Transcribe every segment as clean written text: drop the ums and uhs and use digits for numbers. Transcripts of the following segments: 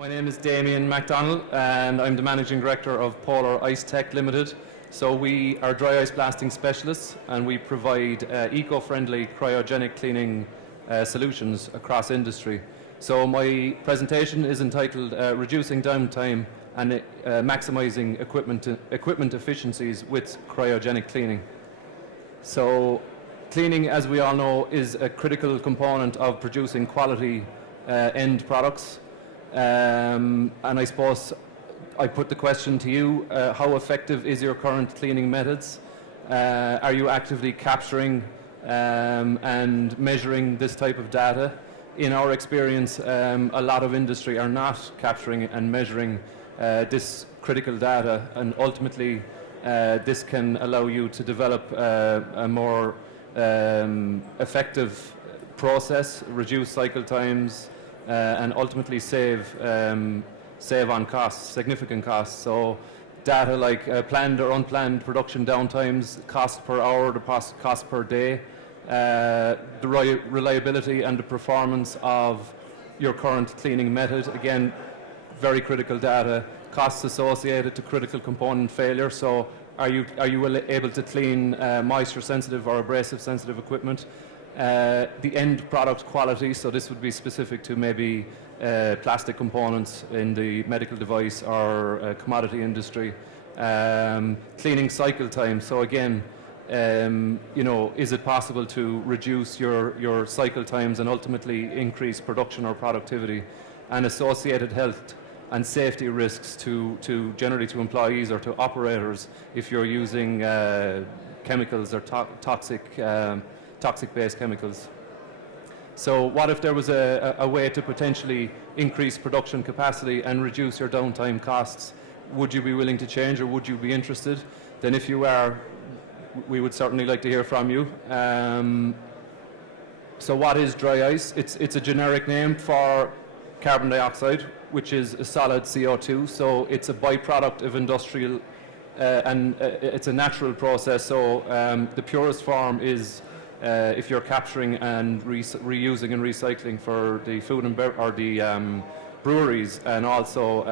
My name is Damien McDonnell and I'm the Managing Director of Polar IceTech Limited. So we are dry ice blasting specialists and we provide eco-friendly cryogenic cleaning solutions across industry. So my presentation is entitled Reducing Downtime and Maximising equipment Efficiencies with Cryogenic Cleaning. So cleaning, as we all know, is a critical component of producing quality end products. And I suppose I put the question to you, how effective is your current cleaning methods? Are you actively capturing and measuring this type of data? In our experience, a lot of industry are not capturing and measuring this critical data, and ultimately this can allow you to develop a more effective process, reduce cycle times, and ultimately save on costs, significant costs. So data like planned or unplanned production downtimes, cost per hour, the cost per day, the reliability and the performance of your current cleaning method. Again, very critical data. Costs associated to critical component failure. So are you able to clean moisture sensitive or abrasive sensitive equipment? The end product quality, so this would be specific to maybe plastic components in the medical device or commodity industry. Cleaning cycle time, so again, is it possible to reduce your cycle times and ultimately increase production or productivity, and associated health and safety risks to generally to employees or to operators if you're using chemicals or toxic-based chemicals. So what if there was a way to potentially increase production capacity and reduce your downtime costs? Would you be willing to change, or would you be interested? Then if you are, we would certainly like to hear from you. So what is dry ice? It's a generic name for carbon dioxide, which is a solid CO2. So it's a byproduct of industrial, and it's a natural process. So the purest form is if you're capturing and reusing and recycling for the food and or the breweries, and also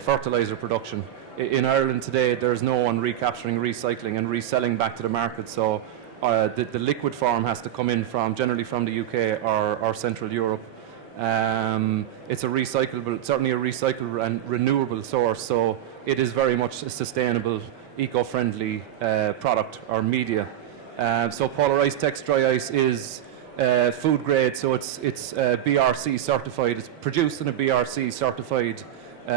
fertilizer production. In Ireland today, there's no one recapturing, recycling and reselling back to the market. So the liquid form has to come in from generally from the UK or Central Europe. It's a recyclable, certainly a recyclable and renewable source. So it is very much a sustainable, eco-friendly product or media. So Polar IceTech's dry ice is food grade, so it's BRC certified. It's produced in a BRC certified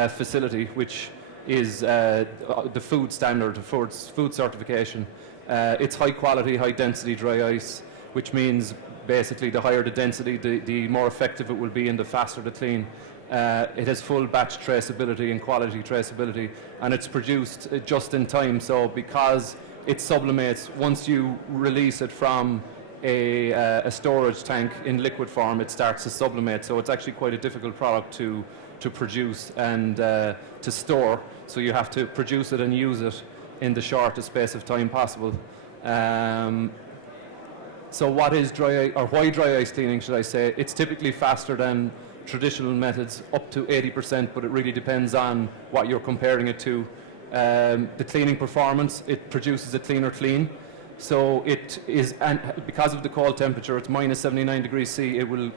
facility, which is the food standard, food certification. It's high quality, high density dry ice, which means basically the higher the density, the more effective it will be and the faster the clean. It has full batch traceability and quality traceability, and it's produced just in time. So because it sublimates, once you release it from a storage tank in liquid form, it starts to sublimate. So it's actually quite a difficult product to produce and to store. So you have to produce it and use it in the shortest space of time possible. So what is dry ice, or why dry ice cleaning, should I say? It's typically faster than traditional methods, up to 80%, but it really depends on what you're comparing it to. The cleaning performance, it produces a cleaner clean. So it is, and because of the cold temperature, it's minus 79 degrees C, it will,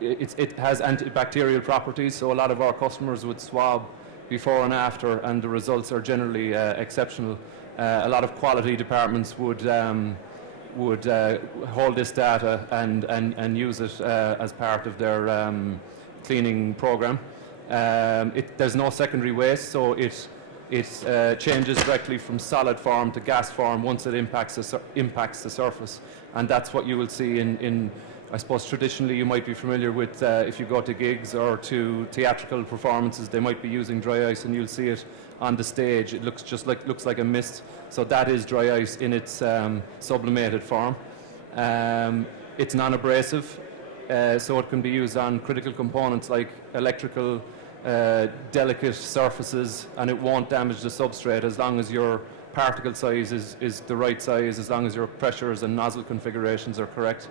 it has antibacterial properties. So a lot of our customers would swab before and after, and the results are generally exceptional. A lot of quality departments would hold this data and use it as part of their cleaning program. There's no secondary waste, so it changes directly from solid form to gas form once it impacts the surface, and that's what you will see in I suppose traditionally you might be familiar with if you go to gigs or to theatrical performances, they might be using dry ice, and you'll see it on the stage. It looks like a mist. So that is dry ice in its sublimated form. It's non-abrasive, so it can be used on critical components like electrical, delicate surfaces, and it won't damage the substrate as long as your particle size is the right size, as long as your pressures and nozzle configurations are correct.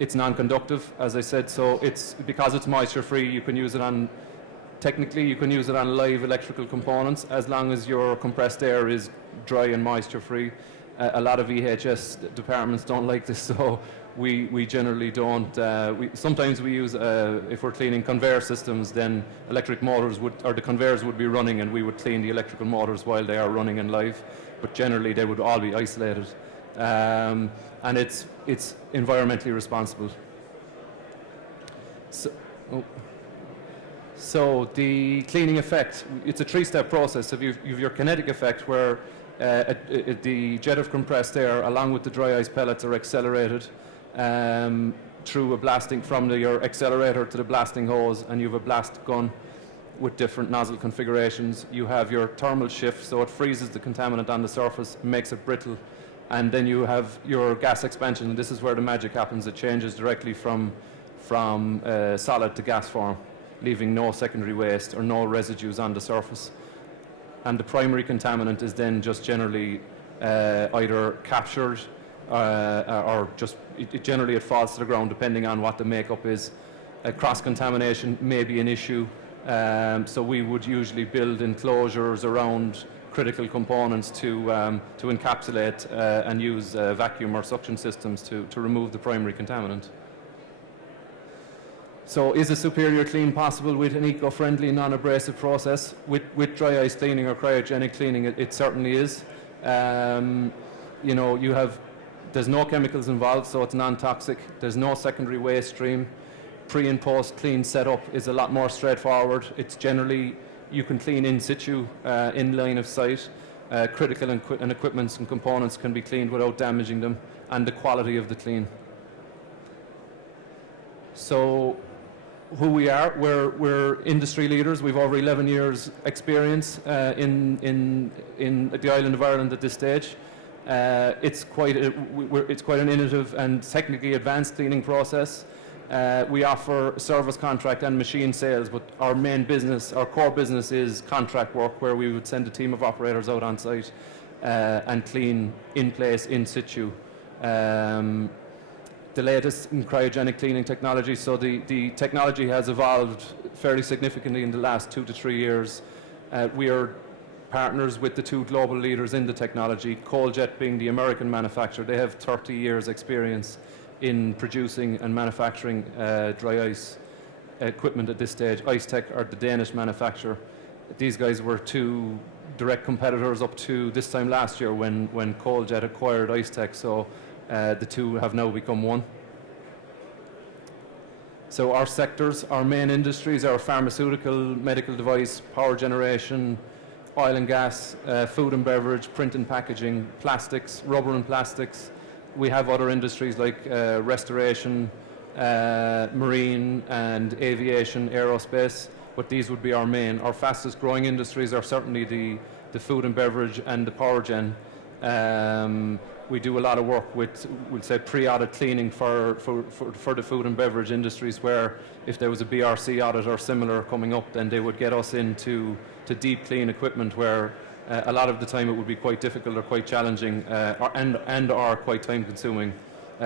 It's non-conductive, as I said, so because it's moisture-free, you can use it on, technically you can use it on live electrical components as long as your compressed air is dry and moisture-free. A lot of EHS departments don't like this, so we generally don't. Sometimes we use, if we're cleaning conveyor systems, then electric motors or the conveyors would be running, and we would clean the electrical motors while they are running in live. But generally, they would all be isolated, and it's environmentally responsible. So the cleaning effect, it's a three-step process. So you've your kinetic effect, where the jet of compressed air, along with the dry ice pellets, are accelerated through a blasting from your accelerator to the blasting hose, and you have a blast gun with different nozzle configurations. You have your thermal shift, so it freezes the contaminant on the surface, makes it brittle, and then you have your gas expansion. This is where the magic happens. It changes directly from solid to gas form, leaving no secondary waste or no residues on the surface. And the primary contaminant is then just generally either captured or just generally it falls to the ground, depending on what the makeup is. Cross-contamination may be an issue, so we would usually build enclosures around critical components to encapsulate and use vacuum or suction systems to remove the primary contaminant. So is a superior clean possible with an eco-friendly, non-abrasive process? With dry ice cleaning or cryogenic cleaning, it certainly is. You know, there's no chemicals involved, so it's non-toxic. There's no secondary waste stream. Pre and post clean setup is a lot more straightforward. It's generally, you can clean in situ, in line of sight. Critical equipments and components can be cleaned without damaging them, and the quality of the clean. So who we are, we're industry leaders. We've over 11 years experience in the island of Ireland at this stage. It's quite an innovative and technically advanced cleaning process. We offer service contract and machine sales, but our main business, our core business, is contract work, where we would send a team of operators out on site and clean in place, in situ. The latest in cryogenic cleaning technology, so the technology has evolved fairly significantly in the last 2 to 3 years. We are partners with the two global leaders in the technology, Coaljet being the American manufacturer. They have 30 years experience in producing and manufacturing dry ice equipment at this stage. IceTech are the Danish manufacturer. These guys were two direct competitors up to this time last year when Coaljet acquired IceTech, so the two have now become one. So our sectors, our main industries are pharmaceutical, medical device, power generation, oil and gas, food and beverage, print and packaging, plastics, rubber and plastics. We have other industries like restoration, marine and aviation, aerospace, but these would be our main. Our fastest growing industries are certainly the food and beverage and the power gen. We do a lot of work with, we'll say, pre-audit cleaning for the food and beverage industries, where if there was a BRC audit or similar coming up, then they would get us into deep clean equipment, where a lot of the time it would be quite difficult or quite challenging and are quite time consuming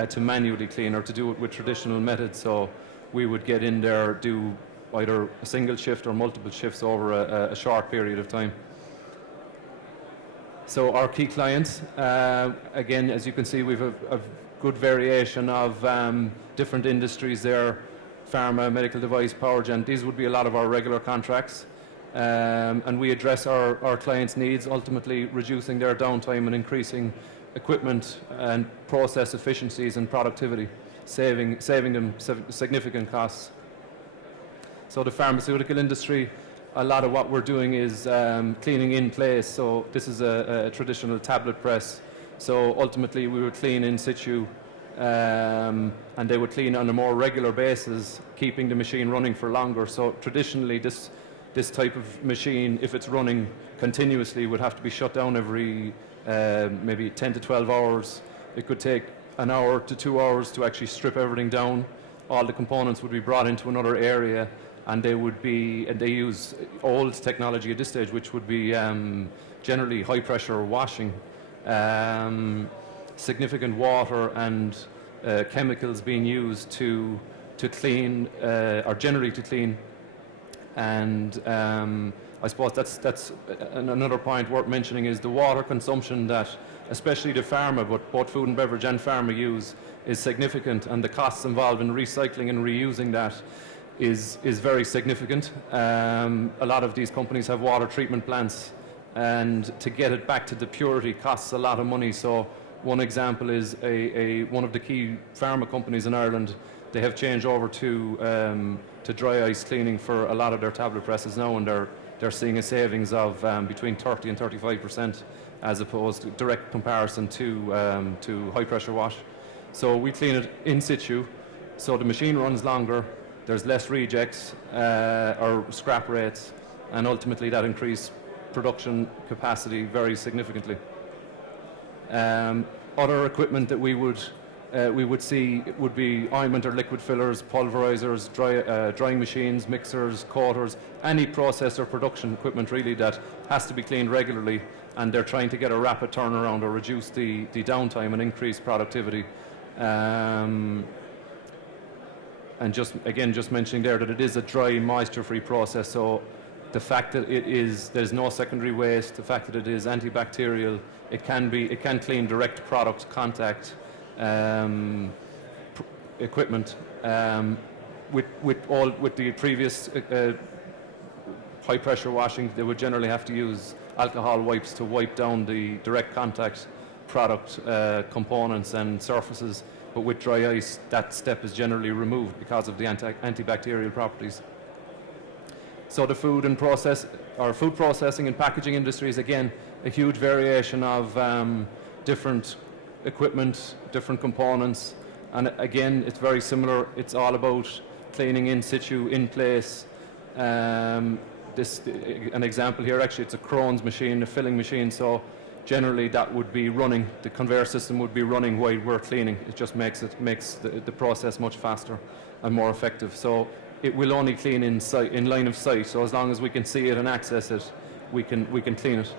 to manually clean or to do it with traditional methods. So we would get in there, do either a single shift or multiple shifts over a short period of time. So our key clients, again, as you can see, we've a good variation of different industries there: pharma, medical device, power gen. These would be a lot of our regular contracts. And we address our clients' needs, ultimately reducing their downtime and increasing equipment and process efficiencies and productivity, saving them significant costs. So the pharmaceutical industry, a lot of what we're doing is cleaning in place. So this is a traditional tablet press. So ultimately we would clean in situ, and they would clean on a more regular basis, keeping the machine running for longer. So traditionally this type of machine, if it's running continuously, would have to be shut down every maybe 10 to 12 hours. It could take an hour to 2 hours to actually strip everything down. All the components would be brought into another area, and they use old technology at this stage, which would be generally high pressure washing, significant water and chemicals being used to clean, or generally to clean. And I suppose that's another point worth mentioning is the water consumption that especially the pharma, but both food and beverage and pharma use is significant, and the costs involved in recycling and reusing that is very significant. A lot of these companies have water treatment plants, and to get it back to the purity costs a lot of money. So one example is one of the key pharma companies in Ireland. They have changed over to dry ice cleaning for a lot of their tablet presses now, and they're seeing a savings of between 30 and 35%, as opposed to direct comparison to high pressure wash. So we clean it in situ, so the machine runs longer, there's less rejects or scrap rates, and ultimately that increases production capacity very significantly. Other equipment that we would see would be ointment or liquid fillers, pulverizers, drying machines, mixers, coaters, any process or production equipment really that has to be cleaned regularly, and they're trying to get a rapid turnaround or reduce the downtime and increase productivity. And just mentioning there that it is a dry, moisture-free process, so the fact that there's no secondary waste, the fact that it is antibacterial, it can clean direct product contact equipment. With the previous high pressure washing, they would generally have to use alcohol wipes to wipe down the direct contact product components and surfaces, but with dry ice that step is generally removed because of the antibacterial properties. So the food processing and packaging industries, again, a huge variation of different equipment, different components, and again it's very similar. It's all about cleaning in situ, in place. An example here, actually it's a Crohn's machine, a filling machine, so generally that would be running, the conveyor system would be running while we're cleaning. It just makes the process much faster and more effective. So it will only clean in line of sight, so as long as we can see it and access it, we can clean it.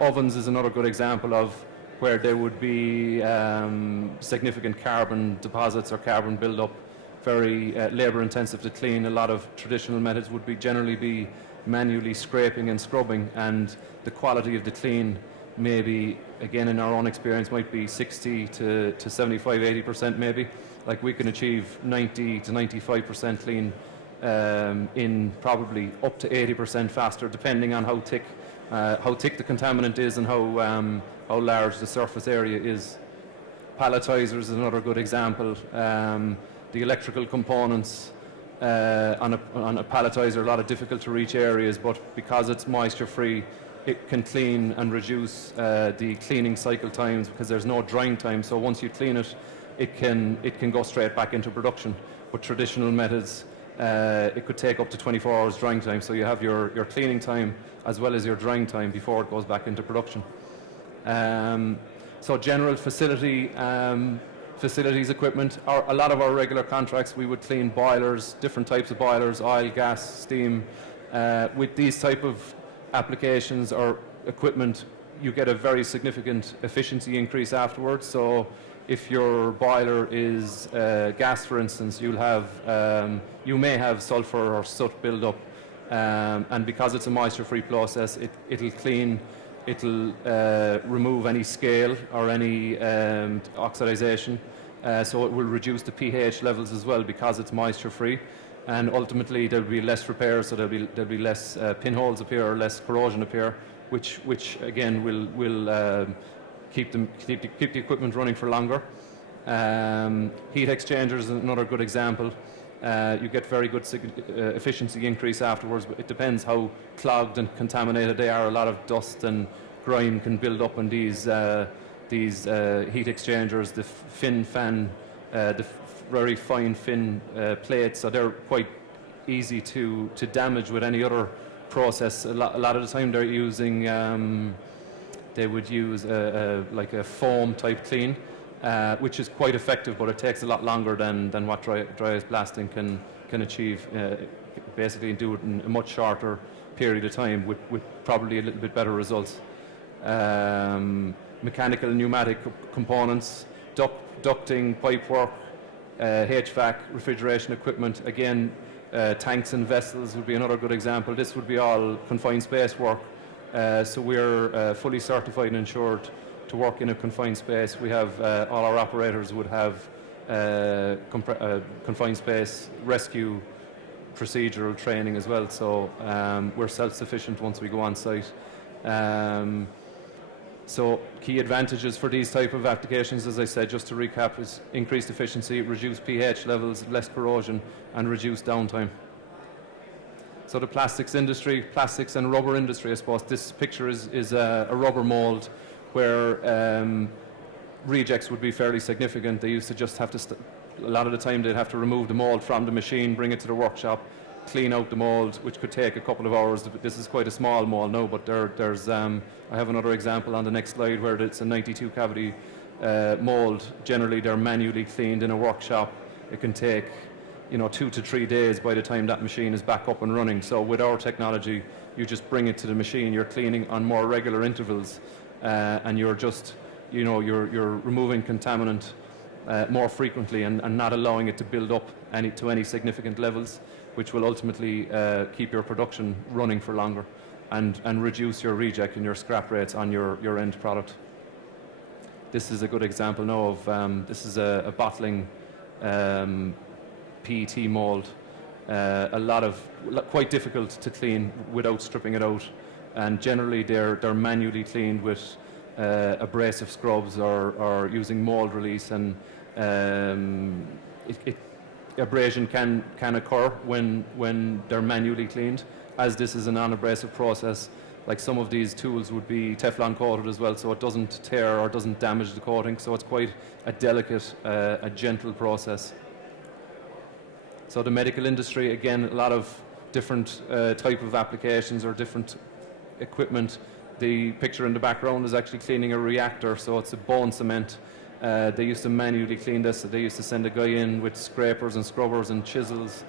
Ovens is another good example of where there would be significant carbon deposits or carbon build-up, very labour intensive to clean. A lot of traditional methods would generally be manually scraping and scrubbing, and the quality of the clean maybe, again in our own experience, might be 60 to 75, 80% maybe. Like we can achieve 90 to 95% clean in probably up to 80% faster, depending on how thick the contaminant is and how large the surface area is. Palletizers is another good example. The electrical components on a palletizer, a lot of difficult to reach areas, but because it's moisture free, it can clean and reduce the cleaning cycle times because there's no drying time. So once you clean it, it can go straight back into production. But traditional methods, it could take up to 24 hours drying time. So you have your cleaning time as well as your drying time before it goes back into production. So general facilities equipment, a lot of our regular contracts, we would clean boilers, different types of boilers, oil, gas, steam. With these type of applications or equipment, you get a very significant efficiency increase afterwards. So if your boiler is gas, for instance, you may have sulfur or soot build up, and because it's a moisture-free process, it'll clean. It'll remove any scale or any oxidization, so it will reduce the pH levels as well because it's moisture-free, and ultimately there'll be less repairs, so there'll be less pinholes appear or less corrosion appear, which again will keep the equipment running for longer. Heat exchangers is another good example. You get very good efficiency increase afterwards, but it depends how clogged and contaminated they are. A lot of dust and grime can build up on these heat exchangers. The fin fan, the very fine fin plates, so they're quite easy to damage with any other process. A lot of the time they're using, they would use like a foam type clean, which is quite effective, but it takes a lot longer than what dry ice blasting can achieve. Basically do it in a much shorter period of time with probably a little bit better results. Mechanical and pneumatic components, ducting, pipe work, HVAC, refrigeration equipment. Again, tanks and vessels would be another good example. This would be all confined space work. So we're fully certified and insured to work in a confined space. We have all our operators would have confined space rescue procedural training as well. So we're self-sufficient once we go on site. So key advantages for these type of applications, as I said, just to recap, is increased efficiency, reduced pH levels, less corrosion, and reduced downtime. So the plastics industry, plastics and rubber industry, I suppose. This picture is a rubber mold where rejects would be fairly significant. They used to just have to, a lot of the time they'd have to remove the mold from the machine, bring it to the workshop, clean out the mold, which could take a couple of hours. This is quite a small mold now, but there's I have another example on the next slide where it's a 92 cavity mold. Generally they're manually cleaned in a workshop. It can take 2 to 3 days by the time that machine is back up and running. So with our technology, you just bring it to the machine, you're cleaning on more regular intervals, and you're just you're removing contaminant more frequently and not allowing it to build up to any significant levels, which will ultimately keep your production running for longer and reduce your reject and your scrap rates on your end product. This is a good example now of, this is a bottling PET mold. Quite difficult to clean without stripping it out, and generally they're manually cleaned with abrasive scrubs or using mold release, and abrasion can occur when they're manually cleaned. As this is a non-abrasive process, like some of these tools would be Teflon coated as well, so it doesn't tear or doesn't damage the coating. So it's quite a delicate, a gentle process. So the medical industry, again, a lot of different type of applications or different equipment. The picture in the background is actually cleaning a reactor, so it's a bone cement. They used to manually clean this. They used to send a guy in with scrapers and scrubbers and chisels.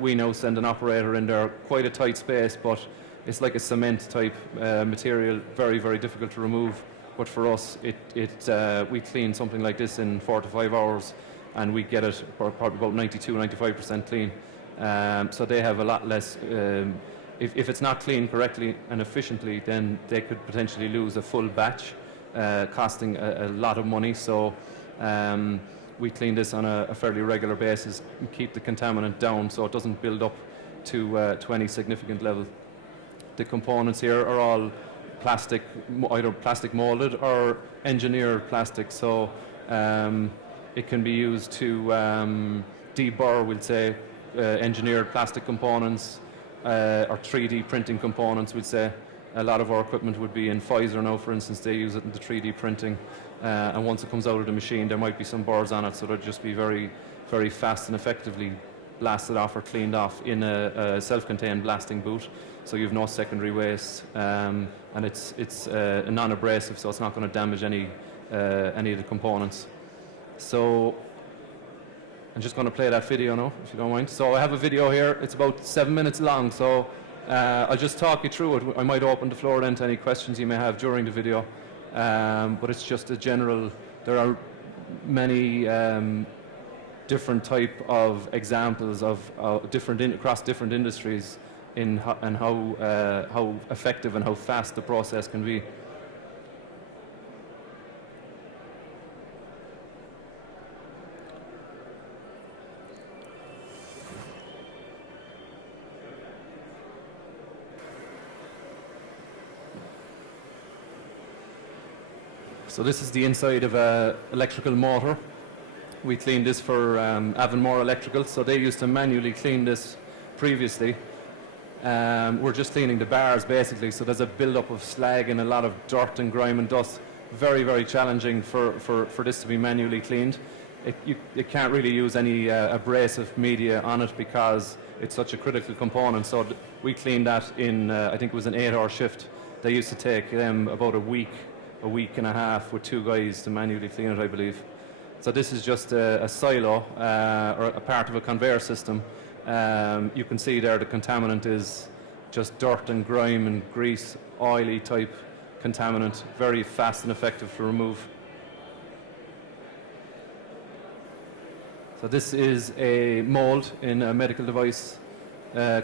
We now send an operator in there, quite a tight space, but it's like a cement type material, very, very difficult to remove. But for us, we clean something like this in 4 to 5 hours, and we get it probably about 92-95% clean. So they have a lot less. If it's not cleaned correctly and efficiently, then they could potentially lose a full batch, costing a lot of money. So we clean this on a fairly regular basis and keep the contaminant down so it doesn't build up to any significant level. The components here are all plastic, either plastic molded or engineered plastic. So it can be used to deburr, we'll say, engineered plastic components, or 3D printing components, we'd say. A lot of our equipment would be in Pfizer now, for instance. They use it in the 3D printing, and once it comes out of the machine, there might be some burrs on it, so they'll just be very, very fast and effectively blasted off or cleaned off in a self-contained blasting boot. So you have no secondary waste, and it's non-abrasive, so it's not going to damage any of the components. So I'm just going to play that video now, if you don't mind. So I have a video here. It's about 7 minutes long, so I'll just talk you through it. I might open the floor then to any questions you may have during the video, but it's just a general. There are many different type of examples of across different industries and how effective and how fast the process can be. So this is the inside of an electrical motor. We cleaned this for Avonmore Electrical, so they used to manually clean this previously. We're just cleaning the bars basically, so there's a build-up of slag and a lot of dirt and grime and dust. Very, very challenging for this to be manually cleaned. You can't really use any abrasive media on it because it's such a critical component. So we cleaned that in, I think it was an 8-hour shift. They used to take them about a week and a half with 2 guys to manually clean it, I believe. So this is just a silo or a part of a conveyor system. You can see there the contaminant is just dirt and grime and grease, oily type contaminant, very fast and effective to remove. So this is a mold in a medical device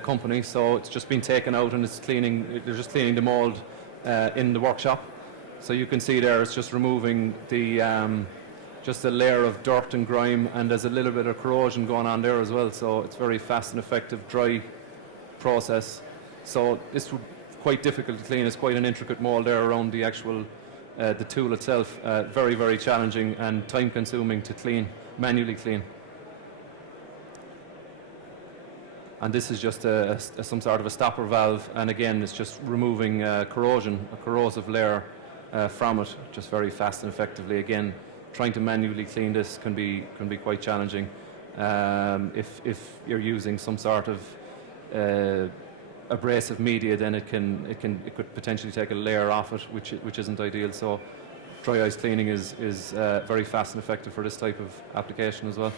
company. So it's just been taken out and it's cleaning. They're just cleaning the mold in the workshop. So you can see there it's just removing the just a layer of dirt and grime, and there's a little bit of corrosion going on there as well. So it's very fast and effective dry process. So this would quite difficult to clean. It's quite an intricate mold there around the actual the tool itself. Very, very challenging and time consuming to clean, manually clean. And this is just some sort of a stopper valve, and again it's just removing corrosion, a corrosive layer from it, just very fast and effectively. Again, trying to manually clean this can be quite challenging if you're using some sort of abrasive media. Then it could potentially take a layer off it, which isn't ideal. So dry ice cleaning is very fast and effective for this type of application as well.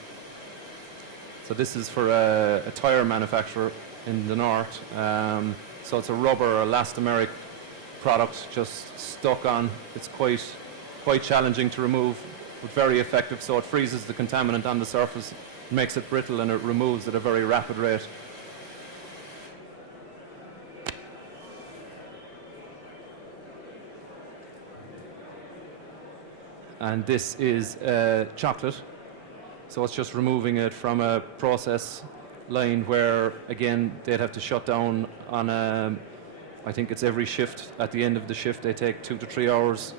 So this is for a tire manufacturer in the north. So it's a rubber elastomeric product just stuck on. It's quite challenging to remove, but very effective. So it freezes the contaminant on the surface, makes it brittle, and it removes at a very rapid rate. And this is chocolate. So it's just removing it from a process line where, again, they'd have to shut down on I think it's every shift. At the end of the shift, they take 2 to 3 hours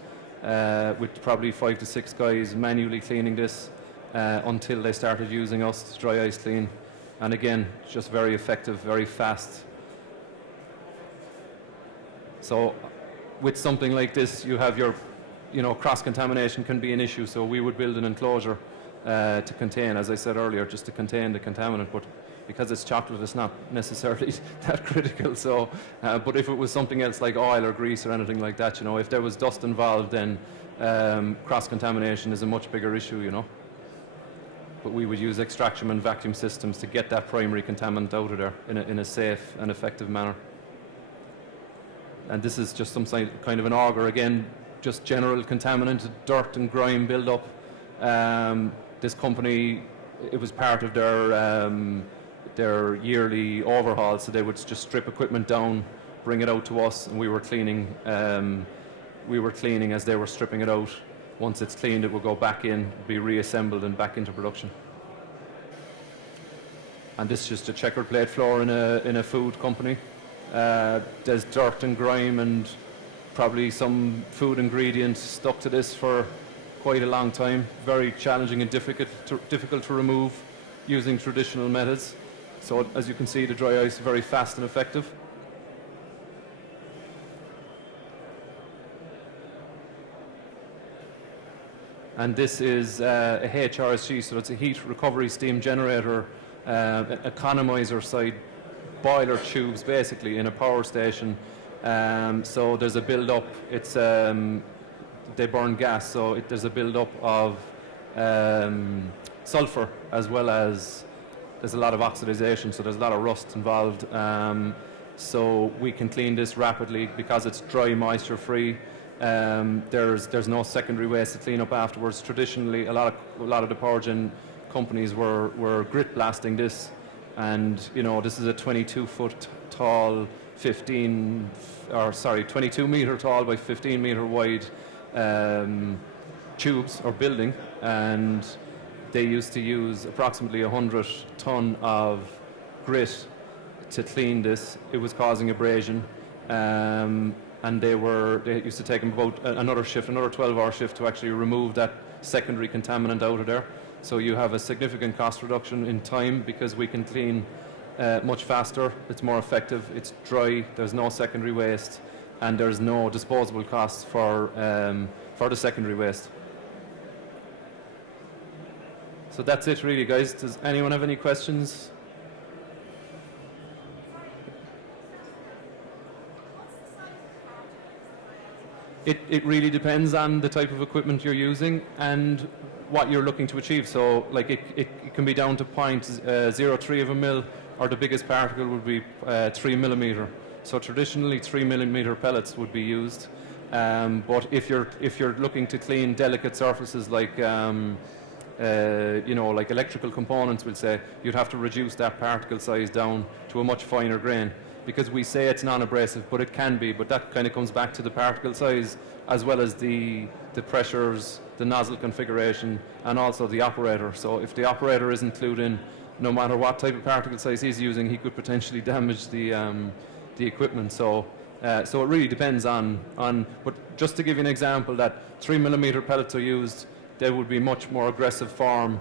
with probably 5 to 6 guys manually cleaning this until they started using us to dry ice clean. And again, just very effective, very fast. So with something like this, you have your, cross-contamination can be an issue. So we would build an enclosure to contain, as I said earlier, just to contain the contaminant. But because it's chocolate, it's not necessarily that critical. So, but if it was something else like oil or grease or anything like that, if there was dust involved, then cross-contamination is a much bigger issue, But we would use extraction and vacuum systems to get that primary contaminant out of there in a safe and effective manner. And this is just some kind of an auger, again, just general contaminant, dirt and grime build-up. This company, it was part of their yearly overhaul, so they would just strip equipment down, bring it out to us, and we were cleaning as they were stripping it out. Once it's cleaned, it will go back in, be reassembled and back into production. And this is just a checkered plate floor in a food company. There's dirt and grime and probably some food ingredients stuck to this for quite a long time. Very challenging and difficult to remove using traditional methods. So as you can see, the dry ice is very fast and effective. And this is a HRSG, so it's a heat recovery steam generator, economizer side boiler tubes basically in a power station. So there's a build-up. It's they burn gas, so there's a build-up of sulfur, as well as there's a lot of oxidization, so there's a lot of rust involved. So we can clean this rapidly because it's dry, moisture-free. There's no secondary waste to clean up afterwards. Traditionally, a lot of the power gen companies were grit blasting this, and this is a 22-foot tall, 22 meter tall by 15 meter wide tubes or building, and they used to use approximately 100 ton of grit to clean this. It was causing abrasion, and they used to take them about another 12-hour shift to actually remove that secondary contaminant out of there. So you have a significant cost reduction in time because we can clean much faster. It's more effective. It's dry. There's no secondary waste, and there's no disposable costs for the secondary waste. So that's it, really, guys. Does anyone have any questions? It really depends on the type of equipment you're using and what you're looking to achieve. So, like, it can be down to 0.03 of a mil, or the biggest particle would be 3 millimeter. So traditionally, 3 millimeter pellets would be used. But if you're looking to clean delicate surfaces like like electrical components, we'll say you'd have to reduce that particle size down to a much finer grain, because we say it's non-abrasive, but it can be. But that kind of comes back to the particle size, as well as the pressures, the nozzle configuration, and also the operator. So if the operator isn't clued in, no matter what type of particle size he's using, he could potentially damage the equipment. So it really depends on. But just to give you an example, that 3mm pellets are used. They would be much more aggressive form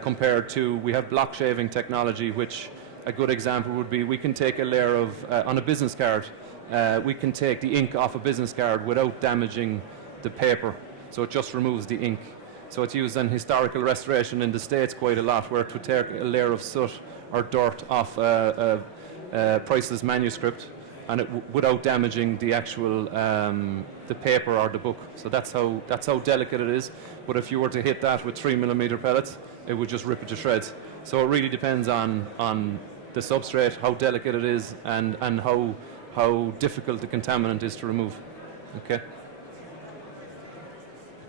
compared to, we have block shaving technology, which a good example would be, we can take a layer of, on a business card, we can take the ink off a business card without damaging the paper. So it just removes the ink. So it's used in historical restoration in the States quite a lot, where it would take a layer of soot or dirt off a priceless manuscript, and without damaging the actual the paper or the book. So that's how delicate it is. But if you were to hit that with 3mm pellets, it would just rip it to shreds. So it really depends on the substrate, how delicate it is, and how difficult the contaminant is to remove. Okay.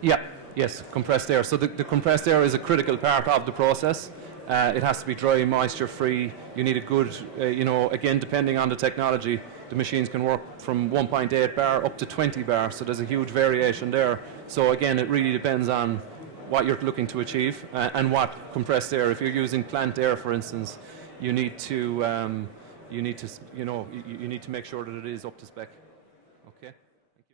Yeah. Yes. Compressed air. So the compressed air is a critical part of the process. It has to be dry, moisture-free. You need a good, again, depending on the technology, the machines can work from 1.8 bar up to 20 bar, so there's a huge variation there. So again, it really depends on what you're looking to achieve and what compressed air. If you're using plant air, for instance, you need to make sure that it is up to spec.